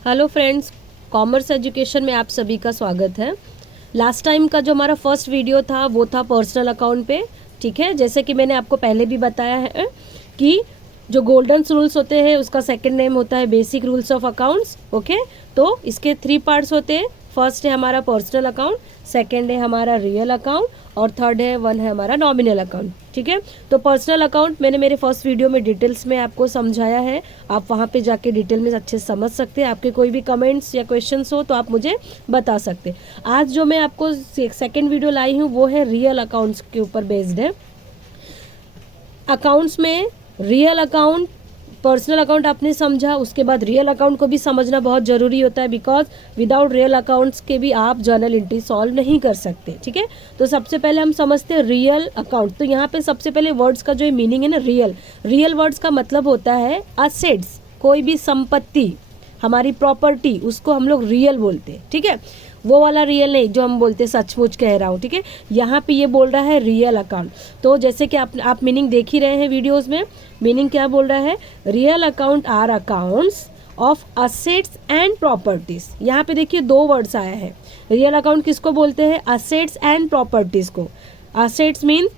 Hello friends, commerce education में आप सभी का स्वागत है। लास्ट टाइम का जो हमारा फर्स्ट वीडियो था वो था पर्सनल अकाउंट पे। ठीक है, जैसे कि मैंने आपको पहले भी बताया है कि जो गोल्डन रूल्स होते हैं उसका सेकंड नेम होता है basic rules of accounts. Okay, तो इसके 3 पार्ट्स होते हैं। फर्स्ट है हमारा पर्सनल अकाउंट, सेकंड है हमारा रियल अकाउंट और थर्ड है हमारा नॉमिनल अकाउंट। ठीक है, तो पर्सनल अकाउंट मैंने मेरे फर्स्ट वीडियो में डिटेल्स में आपको समझाया है, आप वहाँ पे जाके डिटेल में अच्छे से समझ सकते हैं। आपके कोई भी कमेंट्स या क्वेश्चंस हो तो आप मुझे बता सकते हैं। आज जो मैं आपको सेकंड वीडियो लाई हूँ वो है रियल अकाउंट्स के ऊपर बेस्ड है। अकाउंट्स में रियल अकाउंट, पर्सनल अकाउंट आपने समझा, उसके बाद रियल अकाउंट को भी समझना बहुत ज़रूरी होता है, बिकॉज विदाउट रियल अकाउंट्स के भी आप जर्नल एंट्री सॉल्व नहीं कर सकते। ठीक है, तो सबसे पहले हम समझते हैं रियल अकाउंट। तो यहाँ पे सबसे पहले वर्ड्स का जो मीनिंग है ना, रियल वर्ड्स का मतलब होता है असेट्स, कोई भी संपत्ति, हमारी प्रॉपर्टी, उसको हम लोग रियल बोलते हैं। ठीक है, वो वाला रियल नहीं जो हम बोलते सचमुच कह रहा हूँ। ठीक है, यहाँ पे ये बोल रहा है रियल अकाउंट। तो जैसे कि आप मीनिंग देख ही रहे हैं वीडियोस में, मीनिंग क्या बोल रहा है, real account are accounts of assets and properties. यहाँ पे देखिए 2 वर्ड्स आया है। रियल अकाउंट किसको बोलते हैं, असेट्स एंड प्रॉपर्टीज को। असेट्स मीन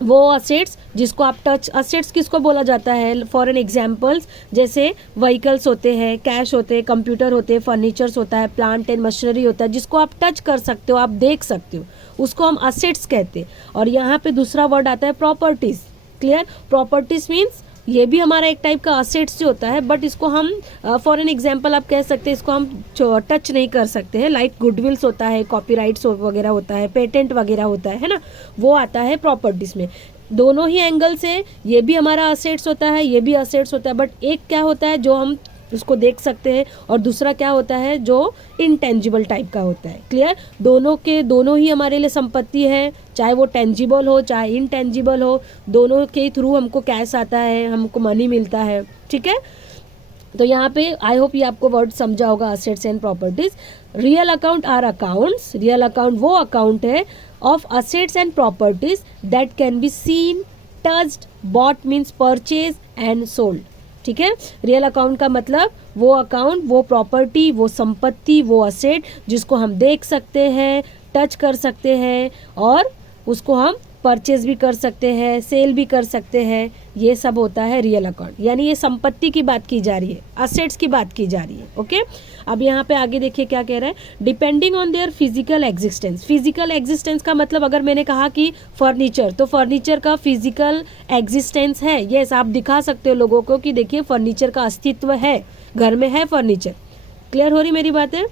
वो असेट्स जिसको आप टच, असेट्स किसको बोला जाता है, फॉर एन एग्जाम्पल्स जैसे व्हीकल्स होते हैं, कैश होते हैं, कंप्यूटर होते हैं, फर्नीचर्स होता है, प्लांट एंड मशीनरी होता है, जिसको आप टच कर सकते हो, आप देख सकते हो, उसको हम असेट्स कहते हैं। और यहाँ पे दूसरा वर्ड आता है प्रॉपर्टीज। क्लियर, प्रॉपर्टीज मीन्स ये भी हमारा एक टाइप का असेट्स ही होता है, बट इसको हम फॉर एन एग्जांपल आप कह सकते हैं, इसको हम टच नहीं कर सकते हैं। लाइक गुडविल्स होता है, कॉपीराइट्स वगैरह होता है, पेटेंट वगैरह होता है ना, वो आता है प्रॉपर्टीज में। दोनों ही एंगल से ये भी हमारा असेट्स होता है, ये भी असेट्स होता है, बट एक क्या होता है जो हम उसको देख सकते हैं और दूसरा क्या होता है जो इनटेंजिबल टाइप का होता है। क्लियर, दोनों ही हमारे लिए संपत्ति है, चाहे वो टेंजिबल हो चाहे इनटेंजिबल हो, दोनों के थ्रू हमको कैश आता है, हमको मनी मिलता है। ठीक है, तो यहाँ पे आई होप ये आपको वर्ड समझा होगा, assets and properties. Real account are accounts, real account वो अकाउंट है of assets and properties that can be seen, touched, bought means purchase and sold. ठीक है, रियल अकाउंट का मतलब वो अकाउंट, वो प्रॉपर्टी, वो संपत्ति, वो असेट जिसको हम देख सकते हैं, टच कर सकते हैं और उसको हम परचेज भी कर सकते हैं, सेल भी कर सकते हैं। ये सब होता है रियल अकाउंट, यानी ये संपत्ति की बात की जा रही है, असेट्स की बात की जा रही है। ओके, अब यहाँ पे आगे देखिए क्या कह रहा है, depending on their physical existence. Physical existence का मतलब अगर मैंने कहा कि फर्नीचर, तो फर्नीचर का फिजिकल एग्जिस्टेंस है। यस, आप दिखा सकते हो लोगों को कि देखिए फर्नीचर का अस्तित्व है, घर में है फर्नीचर। क्लियर हो रही मेरी बात है,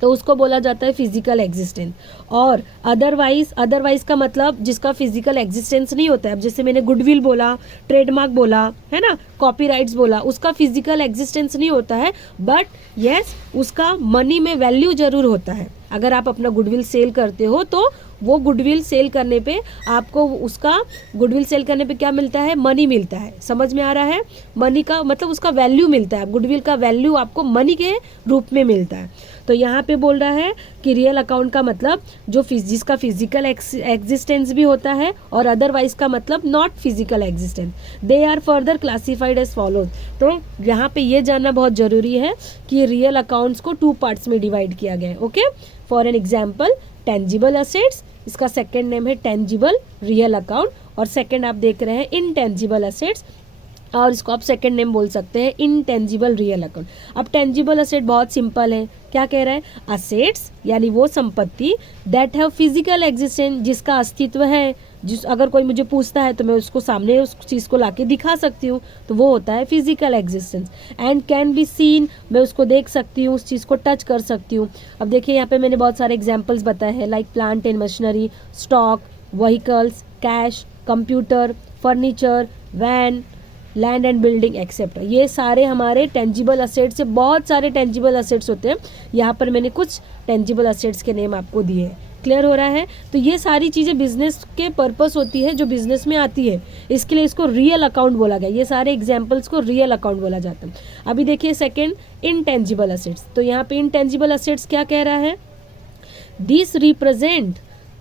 तो उसको बोला जाता है फिजिकल एग्जिस्टेंस। और अदरवाइज का मतलब जिसका फिजिकल एग्जिस्टेंस नहीं होता है। अब जैसे मैंने गुडविल बोला, ट्रेडमार्क बोला है ना, कॉपीराइट्स बोला, उसका फिजिकल एग्जिस्टेंस नहीं होता है, बट यस उसका मनी में वैल्यू जरूर होता है। अगर आप अपना गुडविल सेल करते हो तो वो गुडविल सेल करने पे आपको, उसका गुडविल सेल करने पे क्या मिलता है, मनी मिलता है। समझ में आ रहा है, मनी का मतलब उसका वैल्यू मिलता है, गुडविल का वैल्यू आपको मनी के रूप में मिलता है। तो यहाँ पे बोल रहा है कि रियल अकाउंट का मतलब जो जिसका फिजिकल एग्जिस्टेंस भी होता है, और अदरवाइज का मतलब not physical existence. They are further classified as follows. तो यहाँ पे ये जानना बहुत जरूरी है कि रियल अकाउंट्स को 2 पार्ट्स में डिवाइड किया गया है। Okay, for an example tangible assets, इसका सेकेंड नेम है टेंजिबल रियल अकाउंट, और सेकेंड आप देख रहे हैं इनटेंजिबल असेट्स, और इसको आप सेकंड नेम बोल सकते हैं इनटेंजिबल रियल अकाउंट। अब टेंजिबल असेट बहुत सिंपल है, क्या कह रहा है, असेट्स यानी वो संपत्ति दैट हैव फिजिकल एग्जिस्टेंस, जिसका अस्तित्व है, जिस अगर कोई मुझे पूछता है तो मैं उसको सामने उस चीज़ को लाके दिखा सकती हूँ, तो वो होता है physical existence. And can be scene, मैं उसको देख सकती हूँ, उस चीज़ को टच कर सकती हूँ। अब देखिए यहाँ पे मैंने बहुत सारे एग्जाम्पल्स बताए हैं, like plant and machinery, stock, vehicles, cash, computer, furniture, van, land and building except. ये सारे हमारे टेंजिबल असेट्स से, बहुत सारे टेंजिबल असेट्स होते हैं। यहाँ पर मैंने कुछ टेंजिबल असेट्स के नेम आपको दिए हैं। क्लियर हो रहा है, तो ये सारी चीज़ें बिजनेस के पर्पस होती है, जो बिजनेस में आती है, इसके लिए इसको रियल अकाउंट बोला गया। ये सारे एग्जाम्पल्स को रियल अकाउंट बोला जाता है। अभी देखिए सेकेंड, इनटेंजिबल असेट्स। तो यहाँ पे इनटेंजिबल असेट्स क्या कह रहा है, दिस रिप्रेजेंट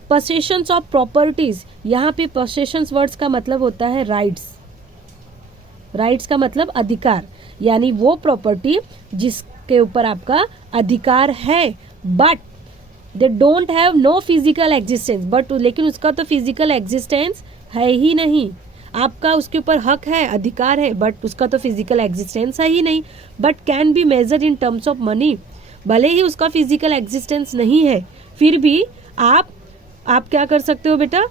पोसेशंस ऑफ प्रॉपर्टीज। यहाँ पे पोसेशंस वर्ड्स का मतलब होता है राइट्स। राइट्स का मतलब अधिकार, यानी वो प्रॉपर्टी जिस उसके ऊपर आपका अधिकार है, but they don't have no physical existence, but लेकिन उसका तो फिजिकल एग्जिस्टेंस है ही नहीं। आपका उसके ऊपर हक है, अधिकार है, बट उसका तो फिजिकल एग्जिस्टेंस है ही नहीं। But can be measure in terms of money, भले ही उसका फिजिकल एग्जिस्टेंस नहीं है, फिर भी आप क्या कर सकते हो बेटा,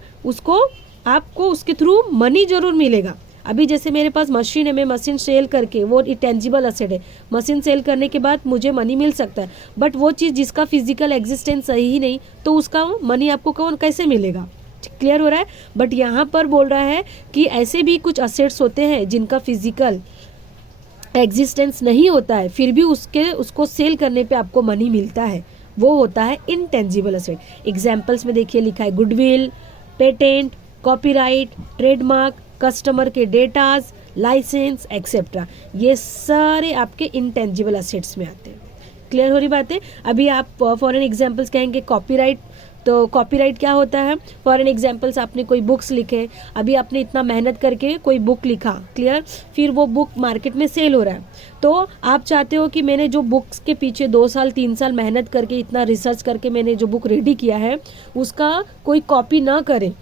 आपको उसके थ्रू मनी जरूर मिलेगा। अभी जैसे मेरे पास मशीन है, मैं मशीन सेल करके, वो इंटेंजिबल असेट है, मशीन सेल करने के बाद मुझे मनी मिल सकता है, बट वो चीज़ जिसका फिजिकल एग्जिस्टेंस है ही नहीं, तो उसका मनी आपको कैसे मिलेगा? क्लियर हो रहा है? बट यहाँ पर बोल रहा है कि ऐसे भी कुछ असेट्स होते हैं जिनका फिजिकल एग्जिस्टेंस नहीं होता है, फिर भी उसको सेल करने पे आपको मनी मिलता है, वो होता है इंटेंजिबल असेट। एग्जाम्पल्स में देखिए लिखा है goodwill, patent, copyright, trademark, customer के डेटाज, लाइसेंस एक्सेट्रा, ये सारे आपके इंटेंजिबल असेट्स में आते हैं। क्लियर हो रही बात है? अभी आप फॉर एन एग्जाम्पल्स कहेंगे कॉपीराइट, तो कॉपीराइट क्या होता है? फॉर एन एग्जाम्पल्स आपने कोई बुक्स लिखे, अभी आपने इतना मेहनत करके कोई बुक लिखा, क्लियर, फिर वो बुक मार्केट में सेल हो रहा है, तो आप चाहते हो कि मैंने जो बुक्स के पीछे 2 साल 3 साल मेहनत करके, इतना रिसर्च करके मैंने जो बुक रेडी किया है, उसका कोई कॉपी ना करे,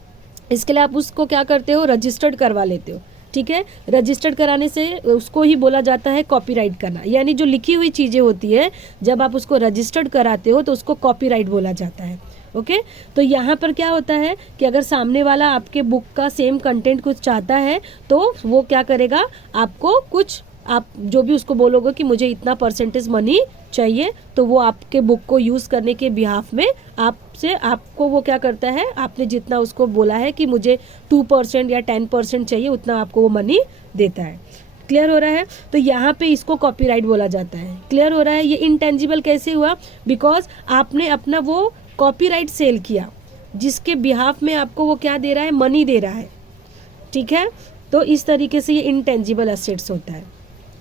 इसके लिए आप उसको क्या करते हो, रजिस्टर्ड करवा लेते हो। ठीक है, रजिस्टर्ड कराने से उसको ही बोला जाता है कॉपीराइट करना, यानी जो लिखी हुई चीज़ें होती है, जब आप उसको रजिस्टर्ड कराते हो तो उसको कॉपीराइट बोला जाता है। ओके, तो यहाँ पर क्या होता है कि अगर सामने वाला आपके बुक का सेम कंटेंट कुछ चाहता है, तो वो क्या करेगा, आपको कुछ, आप जो भी उसको बोलोगे कि मुझे इतना परसेंटेज मनी चाहिए, तो वो आपके बुक को यूज़ करने के बिहाफ में आपको वो क्या करता है, आपने जितना उसको बोला है कि मुझे 2% या 10% चाहिए, उतना आपको वो मनी देता है। क्लियर हो रहा है? तो यहाँ पे इसको कॉपीराइट बोला जाता है। क्लियर हो रहा है? ये इंटेंजिबल कैसे हुआ? बिकॉज आपने अपना वो कॉपीराइट सेल किया, जिसके बिहाफ में आपको वो क्या दे रहा है, मनी दे रहा है। ठीक है, तो इस तरीके से ये इंटेंजिबल असेट्स होता है।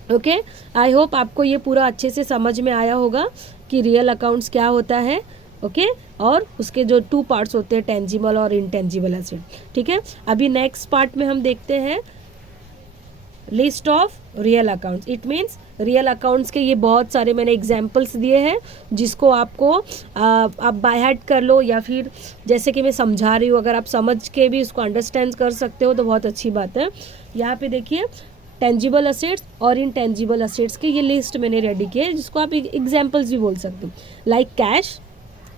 ओके, आई होप आपको ये पूरा अच्छे से समझ में आया होगा कि रियल अकाउंट्स क्या होता है। ओके, और उसके जो 2 पार्ट्स होते हैं, टेंजिबल और इंटेंजिबल असेट। ठीक है, अभी नेक्स्ट पार्ट में हम देखते हैं list of real accounts. It means real accounts के ये बहुत सारे मैंने एग्जाम्पल्स दिए हैं, जिसको आपको आप बाय हार्ट कर लो, या फिर जैसे कि मैं समझा रही हूँ, अगर आप समझ के भी उसको अंडरस्टैंड कर सकते हो तो बहुत अच्छी बात है। यहाँ पे देखिए टेंजिबल असेट्स और इनटेंजिबल असेट्स की ये लिस्ट मैंने रेडी की है, जिसको आप एग्जाम्पल्स भी बोल सकते हो। लाइक कैश,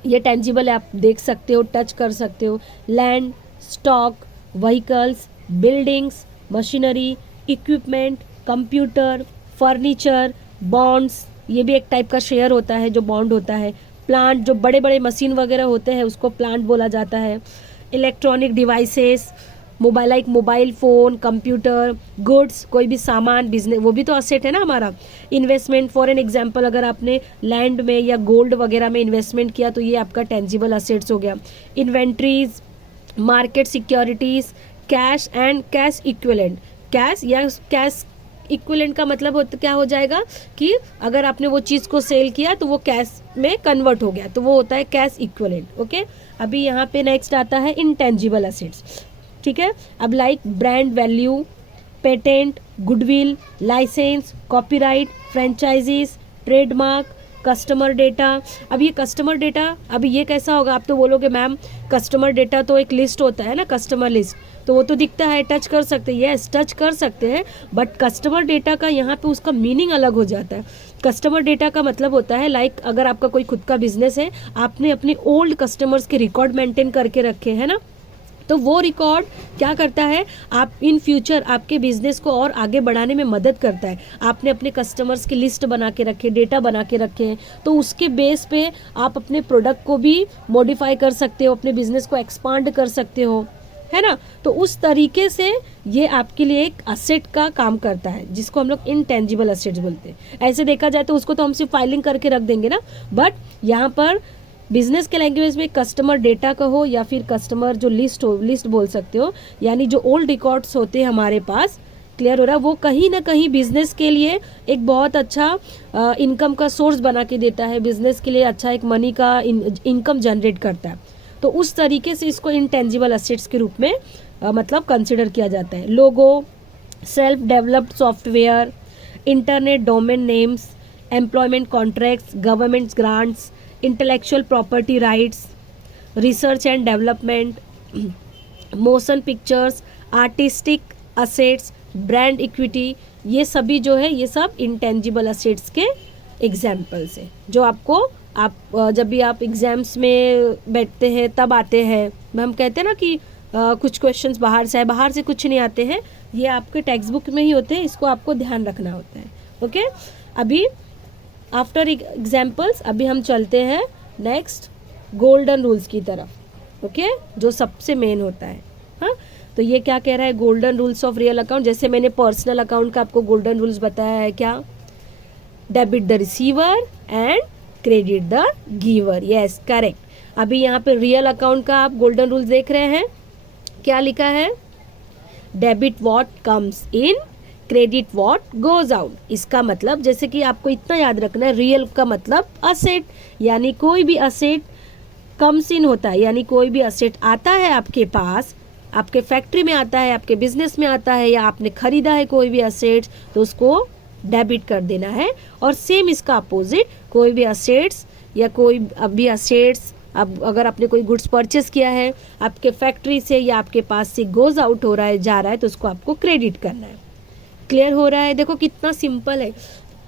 ये टेंजिबल है, आप देख सकते हो, टच कर सकते हो। Land, stock, vehicles, buildings, machinery, equipment, computer, furniture, bonds, ये भी एक टाइप का शेयर होता है जो बॉन्ड होता है। प्लांट, जो बड़े बड़े मशीन वगैरह होते हैं उसको प्लांट बोला जाता है। Electronic devices, mobile phone, computer, goods, कोई भी सामान, बिजनेस, वो भी तो असेट है ना हमारा। इन्वेस्टमेंट, फॉर एन एग्जांपल अगर आपने लैंड में या गोल्ड वगैरह में इन्वेस्टमेंट किया तो ये आपका टेंजिबल असेट्स हो गया। Inventories, market securities, cash and cash equivalent. Cash या कैश इक्विवेलेंट का मतलब क्या हो जाएगा कि अगर आपने वो चीज़ को सेल किया तो वो कैश में कन्वर्ट हो गया, तो वो होता है कैश इक्विवेलेंट। ओके, अभी यहाँ पे नेक्स्ट आता है इंटेंजिबल असेट्स। ठीक है, अब like brand value, patent, goodwill, licence, copyright, franchisees, trademark, customer data. अब ये कस्टमर डेटा, अभी ये कैसा होगा, आप तो बोलोगे मैम कस्टमर डेटा तो एक लिस्ट होता है ना, कस्टमर लिस्ट, तो वो तो दिखता है, टच कर सकते हैं। यस, टच कर सकते हैं, बट कस्टमर डेटा का यहाँ पे उसका मीनिंग अलग हो जाता है। कस्टमर डेटा का मतलब होता है लाइक अगर आपका कोई खुद का बिजनेस है, आपने अपने ओल्ड कस्टमर्स के रिकॉर्ड मेंटेन करके रखे हैं ना, तो वो रिकॉर्ड क्या करता है, आप इन फ्यूचर आपके बिजनेस को और आगे बढ़ाने में मदद करता है। आपने अपने कस्टमर्स की लिस्ट बना के रखे, डेटा बना के रखे हैं, तो उसके बेस पे आप अपने प्रोडक्ट को भी मॉडिफाई कर सकते हो, अपने बिजनेस को एक्सपांड कर सकते हो, है ना। तो उस तरीके से ये आपके लिए एक असेट का काम करता है, जिसको हम लोग इनटेंजिबल असेट्स बोलते हैं। ऐसे देखा जाए तो उसको तो हम सिर्फ फाइलिंग करके रख देंगे ना, बट यहाँ पर बिजनेस के लैंग्वेज में कस्टमर डेटा कहो या फिर कस्टमर जो लिस्ट बोल सकते हो, यानी जो ओल्ड रिकॉर्ड्स होते हैं हमारे पास, क्लियर हो रहा है, वो कहीं ना कहीं बिजनेस के लिए एक बहुत अच्छा इनकम का सोर्स बना के देता है, बिजनेस के लिए अच्छा एक मनी का इनकम जनरेट करता है। तो उस तरीके से इसको इनटेंजिबल असेट्स के रूप में मतलब कंसिडर किया जाता है। Logo, self developed software, internet domain names, employment contracts, government grants, intellectual property rights, research and development, motion pictures, artistic assets, brand equity, ये सभी जो है ये सब इंटेंजिबल असेट्स के एग्जाम्पल्स हैं जो आपको आप जब भी आप एग्जाम्स में बैठते हैं तब आते हैं। हम कहते हैं ना कि कुछ क्वेश्चंस बाहर से आए, बाहर से कुछ नहीं आते हैं, ये आपके टेक्स्ट बुक में ही होते हैं, इसको आपको ध्यान रखना होता है। ओके, अभी आफ्टर एग्जाम्पल्स अभी हम चलते हैं नेक्स्ट गोल्डन रूल्स की तरफ। ओके, जो सबसे मेन होता है। हाँ, तो ये क्या कह रहा है, golden rules of real account. जैसे मैंने पर्सनल अकाउंट का आपको गोल्डन रूल्स बताया है, क्या, debit the receiver and credit the giver. Yes, correct. अभी यहाँ पे रियल अकाउंट का आप गोल्डन रूल्स देख रहे हैं, क्या लिखा है, debit what comes in, credit what goes out. इसका मतलब जैसे कि आपको इतना याद रखना है, रियल का मतलब असेट, यानी कोई भी असेट कम्स इन होता है, यानी कोई भी असेट आता है आपके पास, आपके फैक्ट्री में आता है, आपके बिजनेस में आता है, या आपने खरीदा है कोई भी असेट्स, तो उसको डेबिट कर देना है। और सेम इसका अपोजिट, कोई भी असेट्स या कोई अभी असेट्स, अब अगर आपने कोई गुड्स परचेस किया है आपके फैक्ट्री से या आपके पास से गोज आउट हो रहा है, जा रहा है, तो उसको आपको क्रेडिट करना है। क्लियर हो रहा है? देखो कितना सिंपल है,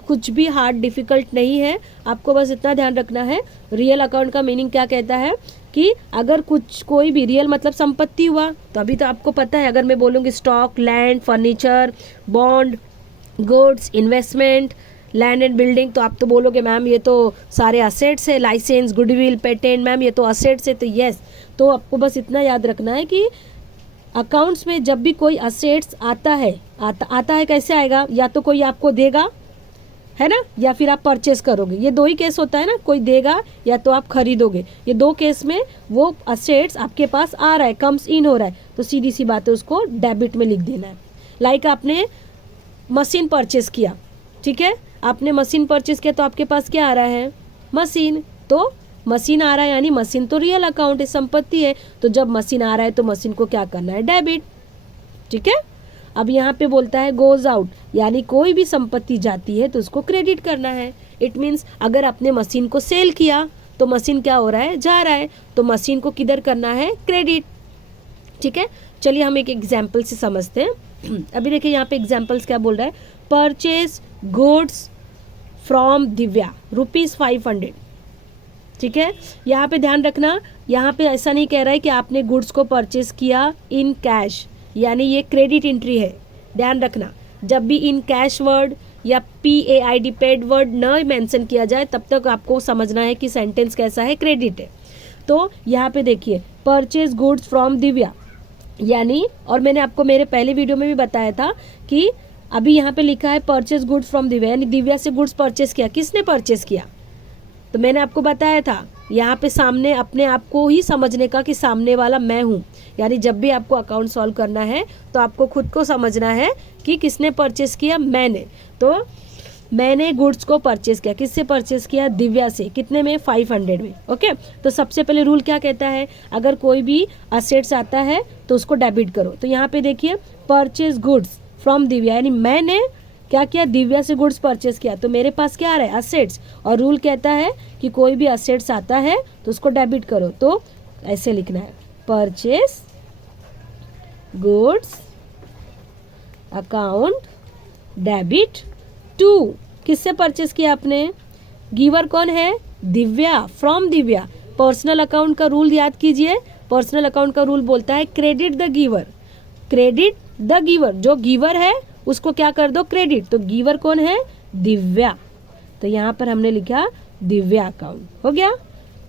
कुछ भी हार्ड डिफिकल्ट नहीं है, आपको बस इतना ध्यान रखना है। रियल अकाउंट का मीनिंग क्या कहता है कि अगर कुछ कोई भी रियल मतलब संपत्ति हुआ, तो अभी तो आपको पता है, अगर मैं बोलूँगी stock, land, furniture, bond, goods, investment, land and building, तो आप तो बोलोगे मैम ये तो सारे असेट्स है, लाइसेंस, गुडविल, पेटेंट, मैम ये तो असेट्स है। तो यस, तो आपको बस इतना याद रखना है कि अकाउंट्स में जब भी कोई असेट्स आता है कैसे आएगा, या तो कोई आपको देगा, है ना, या फिर आप परचेस करोगे। ये दो ही केस होता है ना, कोई देगा या तो आप खरीदोगे। ये दो केस में वो असेट्स आपके पास आ रहा है, कम्स इन हो रहा है, तो सीधी सी बात है उसको डेबिट में लिख देना है। लाइक आपने मशीन परचेस किया, ठीक है, आपने मशीन परचेस किया तो आपके पास क्या आ रहा है, मशीन, तो मशीन आ रहा है यानी मशीन तो रियल अकाउंट है, संपत्ति है, तो जब मशीन आ रहा है तो मशीन को क्या करना है, डेबिट। ठीक है, अब यहाँ पे बोलता है गोज आउट, यानी कोई भी संपत्ति जाती है तो उसको क्रेडिट करना है। इट मीन्स अगर आपने मशीन को सेल किया तो मशीन क्या हो रहा है, जा रहा है, तो मशीन को किधर करना है, क्रेडिट। ठीक है, चलिए हम एक एग्जाम्पल से समझते हैं। अभी देखिए यहाँ पे एग्जाम्पल्स क्या बोल रहा है, परचेज गुड्स फ्रॉम दिव्या ₹500। ठीक है, यहाँ पे ध्यान रखना, यहाँ पे ऐसा नहीं कह रहा है कि आपने गुड्स को परचेज किया इन कैश, यानी ये क्रेडिट एंट्री है। ध्यान रखना, जब भी इन कैश वर्ड या PAID पेड वर्ड न मेंशन किया जाए तब तक आपको समझना है कि सेंटेंस कैसा है, क्रेडिट है। तो यहाँ पे देखिए परचेज गुड्स फ्रॉम दिव्या, यानी, और मैंने आपको मेरे पहले वीडियो में भी बताया था कि अभी यहाँ पे लिखा है परचेज गुड्स फ्रॉम दिव्या, यानी दिव्या से गुड्स परचेज किया। किसने परचेज किया, तो मैंने आपको बताया था यहाँ पे सामने अपने आप को ही समझने का कि सामने वाला मैं हूँ। यानी जब भी आपको अकाउंट सॉल्व करना है तो आपको खुद को समझना है कि किसने परचेस किया, मैंने। तो मैंने गुड्स को परचेस किया, किससे परचेस किया, दिव्या से। कितने में, 500 में। ओके, तो सबसे पहले रूल क्या कहता है, अगर कोई भी असेट्स आता है तो उसको डेबिट करो। तो यहाँ पे देखिए परचेज गुड्स फ्रॉम दिव्या, यानी मैंने क्या किया, दिव्या से गुड्स परचेस किया, तो मेरे पास क्या आ रहा है, असेट्स। और रूल कहता है कि कोई भी असेट्स आता है तो उसको डेबिट करो। तो ऐसे लिखना है, purchase goods account debit to, किससे परचेस किया आपने, गिवर कौन है, Divya, from Divya. Personal account का रूल याद कीजिए, पर्सनल अकाउंट का रूल बोलता है credit the giver, credit the giver, जो गिवर है उसको क्या कर दो, क्रेडिट। तो गिवर कौन है, दिव्या, तो यहाँ पर हमने लिखा दिव्या अकाउंट, हो गया।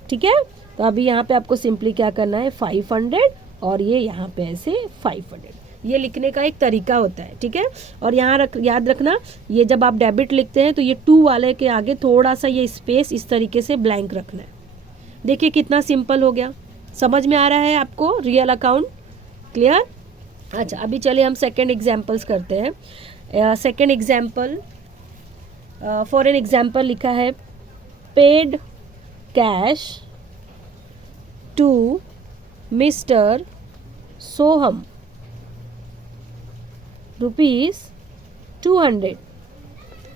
ठीक है, तो अभी यहाँ पे आपको सिंपली क्या करना है, 500, और ये यहाँ पे ऐसे 500, ये लिखने का एक तरीका होता है। ठीक है, और यहाँ याद रखना, ये जब आप डेबिट लिखते हैं तो ये 2 वाले के आगे थोड़ा सा ये स्पेस इस तरीके से ब्लैंक रखना है। देखिए कितना सिंपल हो गया, समझ में आ रहा है आपको रियल अकाउंट, क्लियर। अच्छा, अभी चलिए हम सेकेंड एग्जाम्पल्स करते हैं। Second example, for an example लिखा है, पेड कैश टू मिस्टर सोहम ₹200।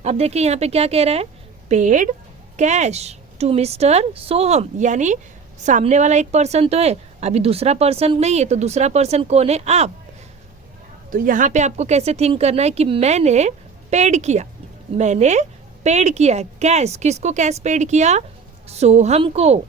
अब देखिए यहाँ पे क्या कह रहा है, पेड कैश टू मिस्टर सोहम, यानी सामने वाला एक पर्सन तो है, अभी दूसरा पर्सन नहीं है, तो दूसरा पर्सन कौन है? आप। तो यहाँ पे आपको कैसे थिंक करना है कि मैंने पेड किया, मैंने पेड किया कैश, किसको कैश पेड किया? सोहम को।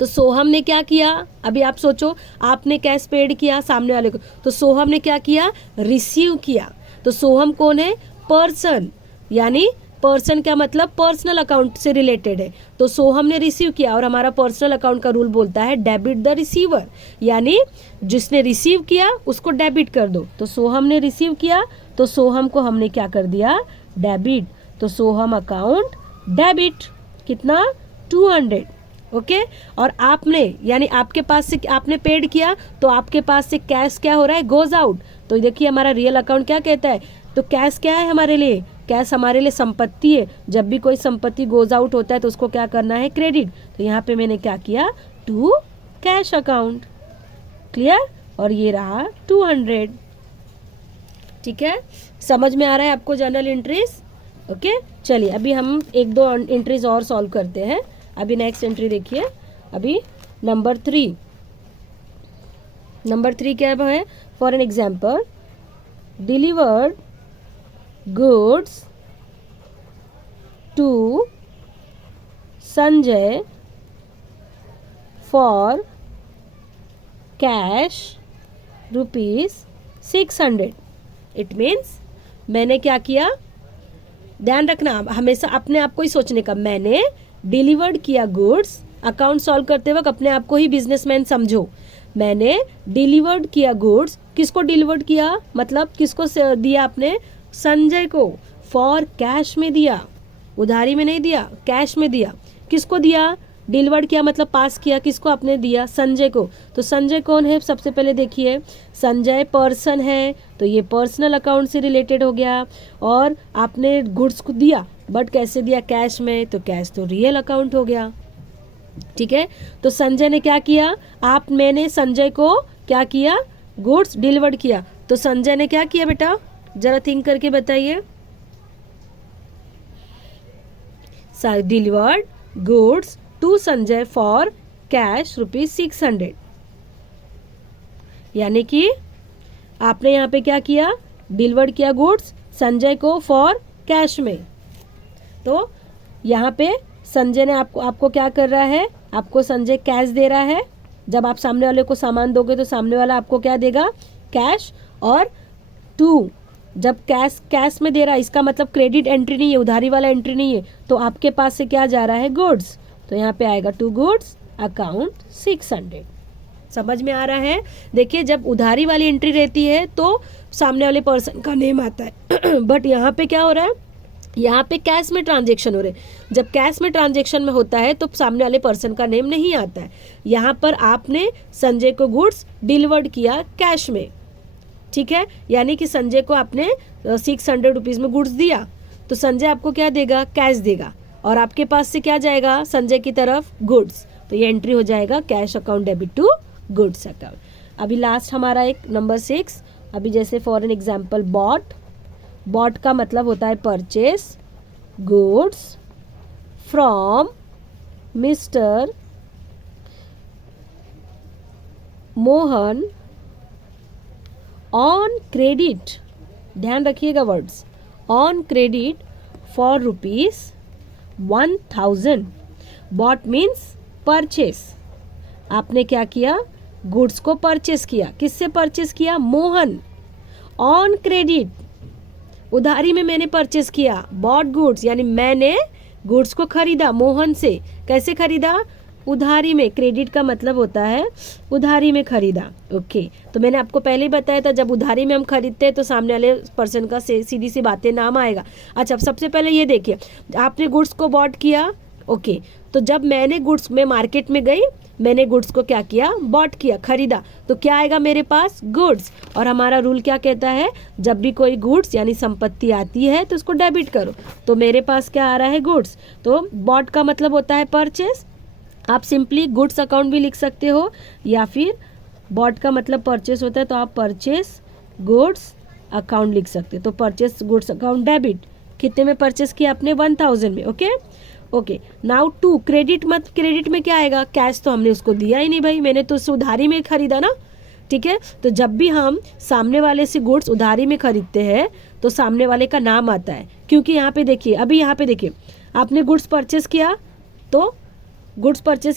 तो सोहम ने क्या किया? अभी आप सोचो, आपने कैश पेड किया सामने वाले को, तो सोहम ने क्या किया? रिसीव किया। तो सोहम कौन है? पर्सन, यानी पर्सन क्या मतलब? पर्सनल अकाउंट से रिलेटेड है। तो सोहम ने रिसीव किया, और हमारा पर्सनल अकाउंट का रूल बोलता है डेबिट द रिसीवर, यानी जिसने रिसीव किया उसको डेबिट कर दो। तो सोहम ने रिसीव किया, तो सोहम को हमने क्या कर दिया? डेबिट। तो सोहम अकाउंट डेबिट, कितना? 200। ओके। और आपने, यानी आपके पास से आपने पेड किया, तो आपके पास से कैश क्या हो रहा है? Goes out. तो देखिए हमारा रियल अकाउंट क्या कहता है? तो कैश क्या है हमारे लिए? कैश हमारे लिए संपत्ति है। जब भी कोई संपत्ति गोज आउट होता है तो उसको क्या करना है? क्रेडिट। तो यहाँ पे मैंने क्या किया? To cash account. क्लियर? और ये रहा 200। ठीक है, समझ में आ रहा है आपको जर्नल एंट्रीज? ओके, चलिए अभी हम एक दो एंट्रीज और सॉल्व करते हैं। अभी नेक्स्ट एंट्री देखिए, अभी नंबर 3 क्या है? For an example, delivered goods to Sanjay for cash ₹600। It means मैंने क्या किया? ध्यान रखना, हमेशा अपने आप को ही सोचने का। मैंने डिलीवर्ड किया गुड्स, अकाउंट सॉल्व करते वक्त अपने आप को ही बिजनेसमैन समझो। मैंने डिलीवर्ड किया गुड्स, किसको डिलीवर्ड किया? मतलब किसको दिया आपने? संजय को। फॉर कैश में दिया, उधारी में नहीं दिया, कैश में दिया। किसको दिया? डिलीवर्ड किया मतलब पास किया, किसको आपने दिया? संजय को। तो संजय कौन है? सबसे पहले देखिए, संजय पर्सन है, तो ये पर्सनल अकाउंट से रिलेटेड हो गया। और आपने गुड्स को दिया, बट कैसे दिया? कैश में, तो कैश तो रियल अकाउंट हो गया। ठीक है, तो संजय ने क्या किया? मैंने संजय को क्या किया? गुड्स डिलीवर्ड किया। तो संजय ने क्या किया बेटा? जरा थिंक करके बताइए। Delivered goods to Sanjay for cash ₹600, यानी कि आपने यहाँ पे क्या किया? डिलीवर्ड किया गुड्स संजय को फॉर कैश में। तो यहाँ पे संजय ने आपको क्या कर रहा है? आपको संजय कैश दे रहा है। जब आप सामने वाले को सामान दोगे तो सामने वाला आपको क्या देगा? कैश। और टू, जब कैश में दे रहा है, इसका मतलब क्रेडिट एंट्री नहीं है, उधारी वाला एंट्री नहीं है, तो आपके पास से क्या जा रहा है? गुड्स। तो यहाँ पे आएगा टू गुड्स अकाउंट 600। समझ में आ रहा है? देखिए, जब उधारी वाली एंट्री रहती है तो सामने वाले पर्सन का नेम आता है बट यहाँ पे क्या हो रहा है? यहाँ पे कैश में ट्रांजेक्शन हो रहे हैं। जब कैश में ट्रांजेक्शन में होता है तो सामने वाले पर्सन का नेम नहीं आता है। यहाँ पर आपने संजय को गुड्स डिलीवर्ड किया कैश में। ठीक है, यानी कि संजय को आपने 600 रुपीज़ में गुड्स दिया, तो संजय आपको क्या देगा? कैश देगा। और आपके पास से क्या जाएगा? संजय की तरफ गुड्स। तो ये एंट्री हो जाएगा cash account debit to goods account. अभी लास्ट हमारा एक नंबर 6। अभी जैसे फॉर एन एग्जाम्पल, बॉट का मतलब होता है purchase goods from mister Mohan on credit. ध्यान रखिएगा words, on credit for ₹1000। Bought means purchase. आपने क्या किया? गुड्स को परचेस किया। किससे परचेस किया? मोहन। ऑन क्रेडिट, उधारी में मैंने परचेस किया। बॉट गुड्स, यानी मैंने गुड्स को खरीदा मोहन से। कैसे खरीदा? उधारी में। क्रेडिट का मतलब होता है उधारी में खरीदा। ओके, तो मैंने आपको पहले ही बताया था, जब उधारी में हम खरीदते हैं तो सामने वाले पर्सन का सीधी सी बातें नाम आएगा। अच्छा, सबसे पहले ये देखिए, आपने गुड्स को बॉट किया। ओके, तो जब मैंने गुड्स में मार्केट में गई, मैंने गुड्स को क्या किया? बॉट किया, खरीदा। तो क्या आएगा मेरे पास? गुड्स। और हमारा रूल क्या कहता है? जब भी कोई गुड्स यानी संपत्ति आती है तो उसको डेबिट करो। तो मेरे पास क्या आ रहा है? गुड्स। तो बॉट का मतलब होता है परचेस। आप सिंपली गुड्स अकाउंट भी लिख सकते हो, या फिर बॉट का मतलब परचेस होता है तो आप परचेस गुड्स अकाउंट लिख सकते हो। तो परचेस गुड्स अकाउंट डेबिट, कितने में परचेस किया आपने? 1000 में। ओके ओके, नाउ 2 क्रेडिट मत, क्रेडिट में क्या आएगा? कैश तो हमने उसको दिया ही नहीं भाई, मैंने तो उससे उधारी में खरीदा ना, ठीक है। तो जब भी हम सामने वाले से गुड्स उधारी में खरीदते हैं तो सामने वाले का नाम आता है, क्योंकि यहाँ पे देखिए, अभी यहाँ पे देखिए, आपने गुड्स परचेस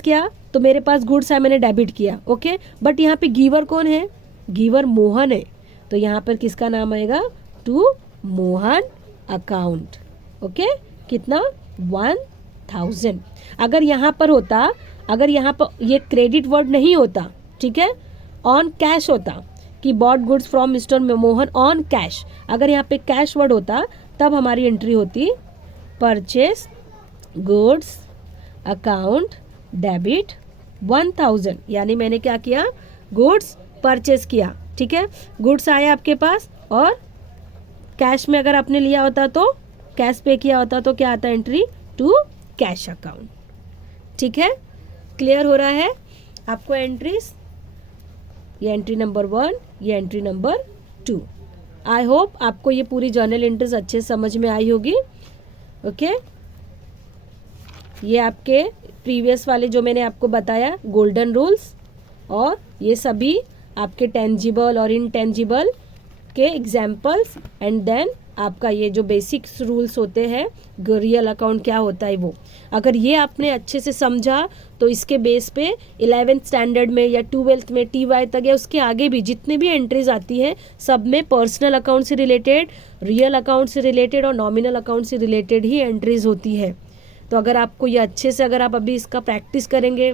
किया तो मेरे पास गुड्स है, मैंने डेबिट किया, ओके। बट यहाँ पे गिवर कौन है? गिवर मोहन है, तो यहाँ पर किसका नाम आएगा? To Mohan account. ओके, कितना? 1000। अगर यहाँ पर होता, अगर यहाँ पर ये क्रेडिट वर्ड नहीं होता, ठीक है, ऑन कैश होता कि bought goods from mister Mohan on cash, अगर यहाँ पे कैश वर्ड होता तब हमारी एंट्री होती परचेस गुड्स अकाउंट डेबिट 1000, यानी मैंने क्या किया? गुड्स परचेस किया, ठीक है। गुड्स आए आपके पास और कैश में अगर आपने लिया होता तो कैश पे किया होता तो क्या आता? एंट्री टू कैश अकाउंट, ठीक है। क्लियर हो रहा है आपको एंट्रीज? ये एंट्री नंबर 1, ये एंट्री नंबर 2। आई होप आपको ये पूरी जर्नल एंट्रीज अच्छे समझ में आई होगी। ओके, ये आपके प्रीवियस वाले जो मैंने आपको बताया गोल्डन रूल्स, और ये सभी आपके टेंजिबल और इनटेंजिबल के एग्जाम्पल्स, एंड देन आपका ये जो बेसिक रूल्स होते हैं रियल अकाउंट क्या होता है वो। अगर ये आपने अच्छे से समझा तो इसके बेस पे 11th स्टैंडर्ड में या 12th में TY तक या उसके आगे भी जितने भी एंट्रीज आती है सब में पर्सनल अकाउंट से रिलेटेड, रियल अकाउंट से रिलेटेड और नॉमिनल अकाउंट से रिलेटेड ही एंट्रीज होती है। तो अगर आपको ये अच्छे से, अगर आप अभी इसका प्रैक्टिस करेंगे,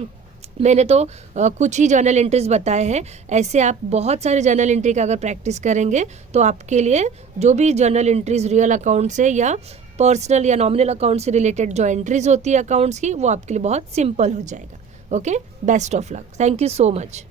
मैंने तो कुछ ही जर्नल एंट्रीज बताए हैं, ऐसे आप बहुत सारे जर्नल एंट्री का अगर प्रैक्टिस करेंगे तो आपके लिए जो भी जर्नल एंट्रीज रियल अकाउंट से या पर्सनल या नॉमिनल अकाउंट से रिलेटेड जो एंट्रीज होती है अकाउंट्स की, वो आपके लिए बहुत सिंपल हो जाएगा। Okay, best of luck, thank you so much.